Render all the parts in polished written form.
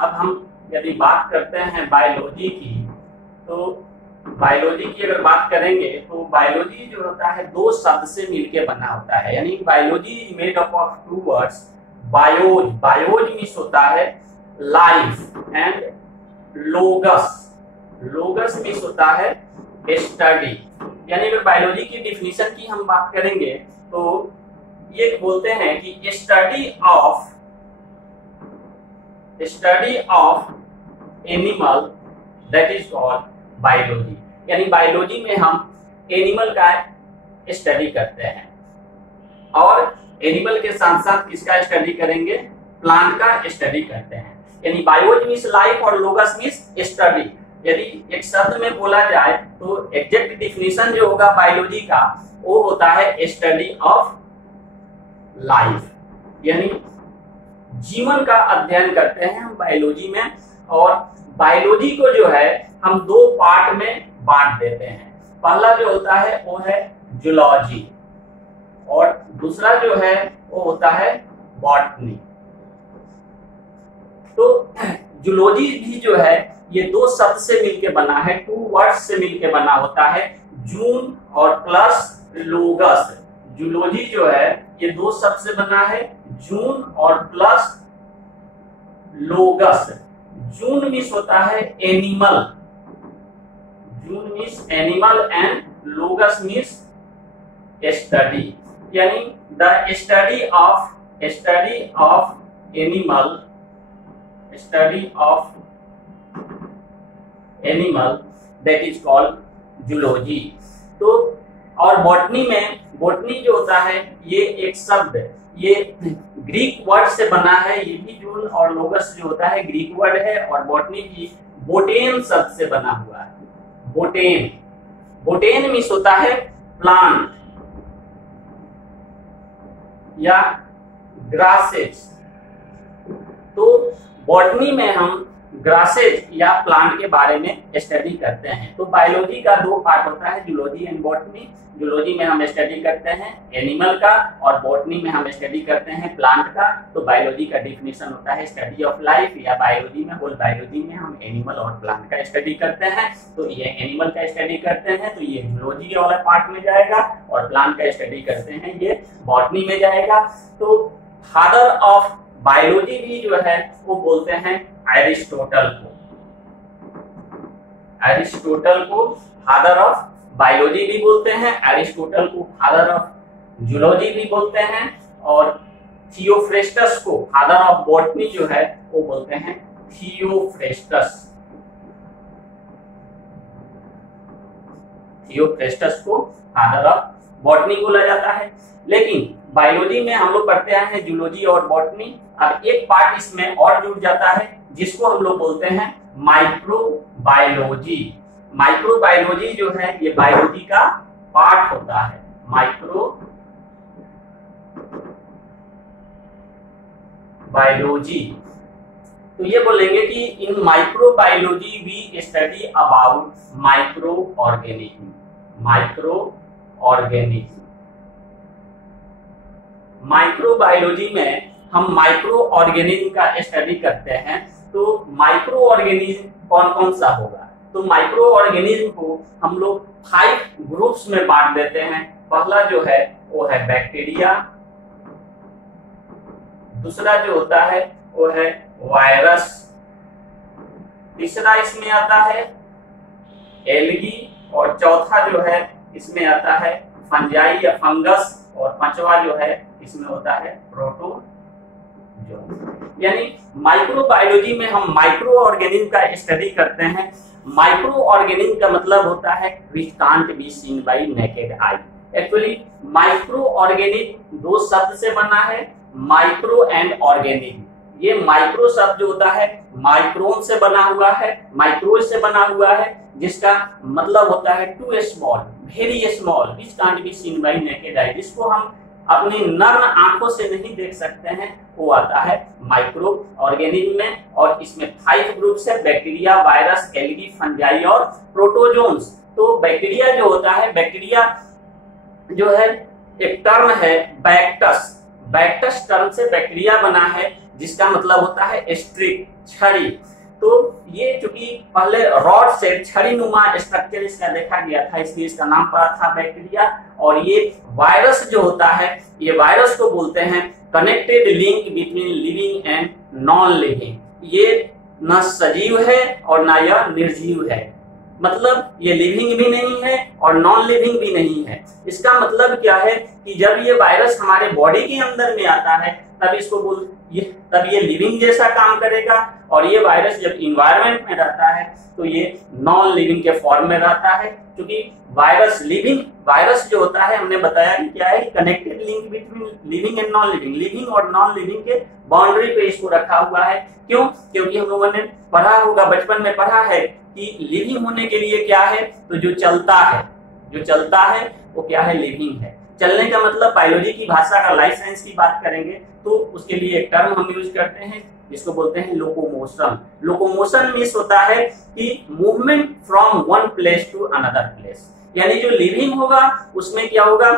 अब हम यदि बात करते हैं बायोलॉजी की, तो बायोलॉजी की अगर बात करेंगे तो बायोलॉजी जो होता है दो शब्द से मिलके बना होता है, यानी biology is made up of two words. Bios, bios means होता है life, and logos, logos means होता है स्टडी। यानी अगर बायोलॉजी की डिफिनीशन की हम बात करेंगे तो ये बोलते हैं कि study of animal that is called biology. यानी बायोलॉजी में हम एनिमल का स्टडी करते हैं, और एनिमल के साथ साथ किसका स्टडी करेंगे, प्लांट का स्टडी करते हैं। यानी बायोलॉजी मीन्स लाइफ और लोगस मीन्स स्टडी। यदि एक शब्द में बोला जाए तो एग्जैक्ट डिफिनीशन जो होगा बायोलॉजी का वो होता है स्टडी ऑफ लाइफ, यानी जीवन का अध्ययन करते हैं हम बायोलॉजी में। और बायोलॉजी को जो है हम दो पार्ट में बांट देते हैं। पहला जो होता है वो है जूलॉजी, और दूसरा जो है वो होता है बॉटनी। तो जूलॉजी भी जो है ये दो शब्द से मिलकर बना है, टू वर्ड्स से मिलकर बना होता है, जून और प्लस लोगस। जूलॉजी जो है ये दो शब्द से बना है, जून और प्लस लोगस। जून मीन्स होता है animal, zoon means animal, and logos means study. यानी the study of animal, study of animal that is called zoology. तो और बॉटनी में, बॉटनी जो होता है ये एक शब्द, ये ग्रीक वर्ड से बना है। ये भी जून और लोगस जो होता है ग्रीक वर्ड है, और बॉटनी भी बोटेन शब्द से बना हुआ है। बोटेन, बोटेन मीन्स होता है प्लांट या ग्रासेस। तो बॉटनी में हम ग्रासेज या प्लांट के बारे में स्टडी करते हैं। तो बायोलॉजी का दो पार्ट होता है, जूलॉजी एंड बॉटनी। जूलॉजी में हम स्टडी करते हैं एनिमल का, और बॉटनी में हम स्टडी करते हैं प्लांट का। तो बायोलॉजी का डिफिनेशन होता है स्टडी ऑफ लाइफ, या बायोलॉजी में, होल बायोलॉजी में हम एनिमल और प्लांट का स्टडी करते हैं। तो ये एनिमल का स्टडी करते हैं तो ये जूलॉजी वाला पार्ट में जाएगा, और प्लांट का स्टडी करते हैं ये बॉटनी में जाएगा। तो फादर ऑफ बायोलॉजी भी जो है वो बोलते हैं एरिस्टोटल को। एरिस्टोटल को फादर ऑफ बायोलॉजी भी बोलते हैं, एरिस्टोटल को फादर ऑफ जूलॉजी भी बोलते हैं, और थियोफ्रेस्टस को फादर ऑफ बॉटनी जो है वो बोलते हैं थियोफ्रेस्टस। थियोफ्रेस्टस को फादर ऑफ बॉटनी बोला जाता है। लेकिन बायोलॉजी में हम लोग पढ़ते हैं जूलॉजी और बॉटनी। अब एक पार्ट इसमें और जुड़ जाता है जिसको हम लोग बोलते हैं माइक्रोबायोलॉजी। माइक्रोबायोलॉजी जो है ये बायोलॉजी का पार्ट होता है, माइक्रोबायोलॉजी। तो ये बोलेंगे कि in microbiology we study about micro organism. Microbiology में हम माइक्रो ऑर्गेनिज्म का स्टडी करते हैं। तो माइक्रो ऑर्गेनिज्म कौन कौन सा होगा, तो माइक्रो ऑर्गेनिज्म को हम लोग 5 ग्रुप्स में बांट देते हैं। पहला जो है वो है बैक्टीरिया, दूसरा जो होता है वो है वायरस, तीसरा इसमें आता है एल्गी, और चौथा जो है इसमें आता है फंजाई या फंगस, और पांचवा जो है इसमें होता है प्रोटोजोआ। यानी माइक्रोबायोलॉजी में हम माइक्रो ऑर्गेनिज्म का स्टडी करते हैं। माइक्रो ऑर्गेनिज्म का मतलब होता है which can't be seen by naked I. Actually micro organism दो शब्द से बना है, माइक्रो एंड ऑर्गेनिज्म। ये माइक्रो शब्द जो होता है माइक्रोन से बना हुआ है, माइक्रो से बना हुआ है, जिसका मतलब होता है too small, very small, which can't be seen by naked eye, जिसको हम अपनी नग्न आंखों से नहीं देख सकते हैं, वो आता है माइक्रो ऑर्गेनिज्म में। और इसमें 5 ग्रुप्स है, बैक्टीरिया, वायरस, एल्गी, फंजाई और प्रोटोजोन्स। तो बैक्टीरिया जो होता है, बैक्टीरिया जो है एक टर्म है बैक्टस। बैक्टस टर्म से बैक्टीरिया बना है, जिसका मतलब होता है स्ट्रिक, छड़ी। तो ये चूंकि पहले रॉड से छड़ी नुमा स्ट्रक्चर इसका देखा गया था, इसलिए इसका नाम पड़ा था बैक्टीरिया। और ये वायरस जो होता है, ये वायरस को बोलते हैं connected link between living and non living. ये न सजीव है और ना यह निर्जीव है, मतलब ये लिविंग भी नहीं है और नॉन लिविंग भी नहीं है। इसका मतलब क्या है कि जब ये वायरस हमारे बॉडी के अंदर में आता है तब इसको तब ये लिविंग जैसा काम करेगा, और ये वायरस जब इन्वायरमेंट में रहता है तो ये नॉन लिविंग के फॉर्म में रहता है। क्योंकि वायरस जो होता है, हमने बताया कि क्या है, connected link between living and non living, living और नॉन लिविंग के बाउंड्री पे इसको रखा हुआ है। क्यों? क्योंकि हम लोगों ने पढ़ा होगा, बचपन में पढ़ा है कि लिविंग होने के लिए क्या है, तो जो चलता है वो क्या है, लिविंग है। चलने का मतलब बायोलॉजी की भाषा का, लाइफ साइंस की बात करेंगे तो उसके लिए एक टर्म हम यूज करते हैं जिसको बोलते हैं लोकोमोशन। लोकोमोशन मीन्स होता है कि movement from one place to another place. यानी जो लिविंग होगा उसमें क्या होगा,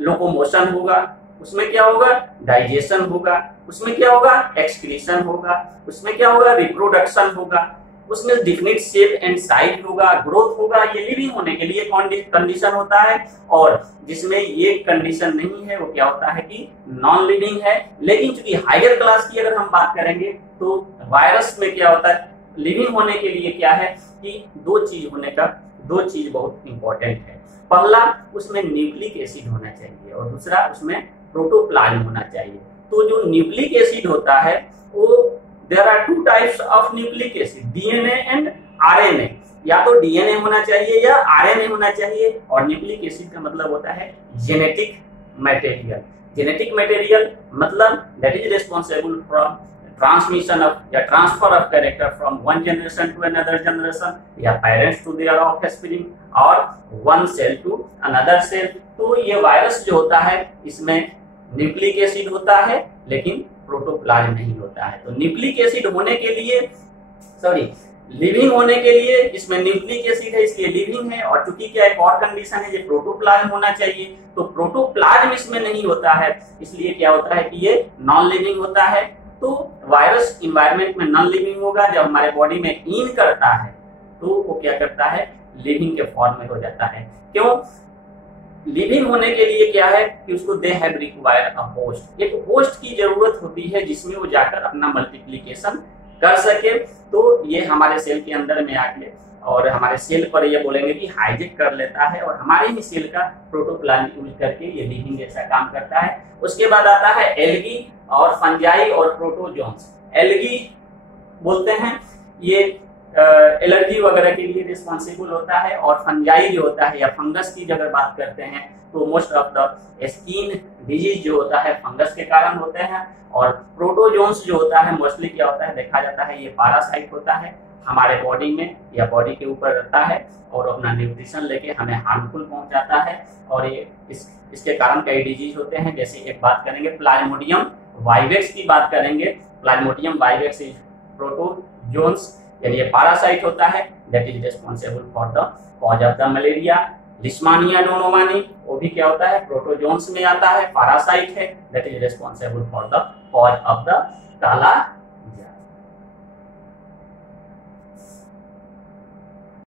लोकोमोशन होगा, उसमें क्या होगा, डाइजेशन होगा, उसमें क्या होगा, एक्सक्रीशन होगा, उसमें क्या होगा, रिप्रोडक्शन होगा, उसमें डिफिनिट शेप एंड साइज होगा, ग्रोथ होगा। ये लिविंग होने के लिए कंडीशन होता है। और जिसमें ये कंडीशन नहीं है वो क्या होता है कि नॉन लिविंग है। लेकिन चूंकि हायर क्लास की अगर हम बात करेंगे तो वायरस में क्या होता है, लिविंग होने के लिए क्या है कि दो चीज बहुत इंपॉर्टेंट है। पहला, उसमें न्यूक्लिक एसिड होना चाहिए और दूसरा उसमें प्रोटोप्लाज्म होना चाहिए। तो जो न्यूक्लिक एसिड होता है वो there are two types of nucleic acid, DNA and RNA। या तो DNA होना चाहिए या RNA होना चाहिए। और न्यूक्लिक एसिड का मतलब होता है जेनेटिक मटेरियल। जेनेटिक मटेरियल मतलब that is responsible from transmission of या transfer of character from one generation to another generation, या पेरेंट्स टू देयर ऑफस्प्रिंग, और one cell to another cell. तो ये वायरस जो होता है इसमें न्यूक्लिक एसिड होता है लेकिन प्रोटोप्लाज्म नहीं होता है। तो न्यूक्लिक एसिड होने के लिए, लिविंग होने के लिए इसमें न्यूक्लिक एसिड है इसलिए लिविंग है। और चूंकि क्या एक और कंडीशन है, ये प्रोटोप्लाज्म होना चाहिए, तो प्रोटोप्लाज्म इसमें नहीं होता है, इसलिए क्या होता है कि ये नॉन लिविंग होता है। तो वायरस इन्वायरमेंट में नॉन लिविंग होगा, जब हमारे बॉडी में इन करता है तो वो क्या करता है, लिविंग के फॉर्म में हो जाता है। क्यों? लिविंग होने के लिए क्या है कि उसको they have required a host, एक होस्ट की जरूरत होती है जिसमें वो जाकर अपना मल्टीप्लिकेशन कर सके। तो ये हमारे सेल के अंदर में आके और हमारे सेल पर ये बोलेंगे कि हाइजेक कर लेता है और हमारे ही सेल का प्रोटोप्लाज्म यूज करके ये लिविंग जैसा काम करता है। उसके बाद आता है एल्गी और फंजाई और प्रोटोजोन्स। एल्गी बोलते हैं ये एलर्जी वगैरह के लिए रिस्पॉन्सिबल होता है, और फंजाई जो होता है या फंगस की अगर बात करते हैं तो most of the skin disease जो होता है फंगस के कारण होते हैं। और प्रोटोजोन्स जो होता है मोस्टली क्या होता है, देखा जाता है ये पैरासाइट होता है, हमारे बॉडी में या बॉडी के ऊपर रहता है और अपना न्यूट्रिशन लेके हमें हार्मफुल पहुंचाता है। और ये इसके कारण कई डिजीज होते हैं, जैसे एक बात करेंगे प्लाज्मोडियम वाइवेक्स की बात करेंगे। प्लाज्मोडियम वाइवेक्स इज प्रोटोजोन्स, यानी ये पैरासाइट होता है that is responsible for the cause of the malaria. Leishmania नोनोमानी वो भी क्या होता है, प्रोटोजोन्स में आता है, पैरासाइट है, that is responsible for the cause of the काला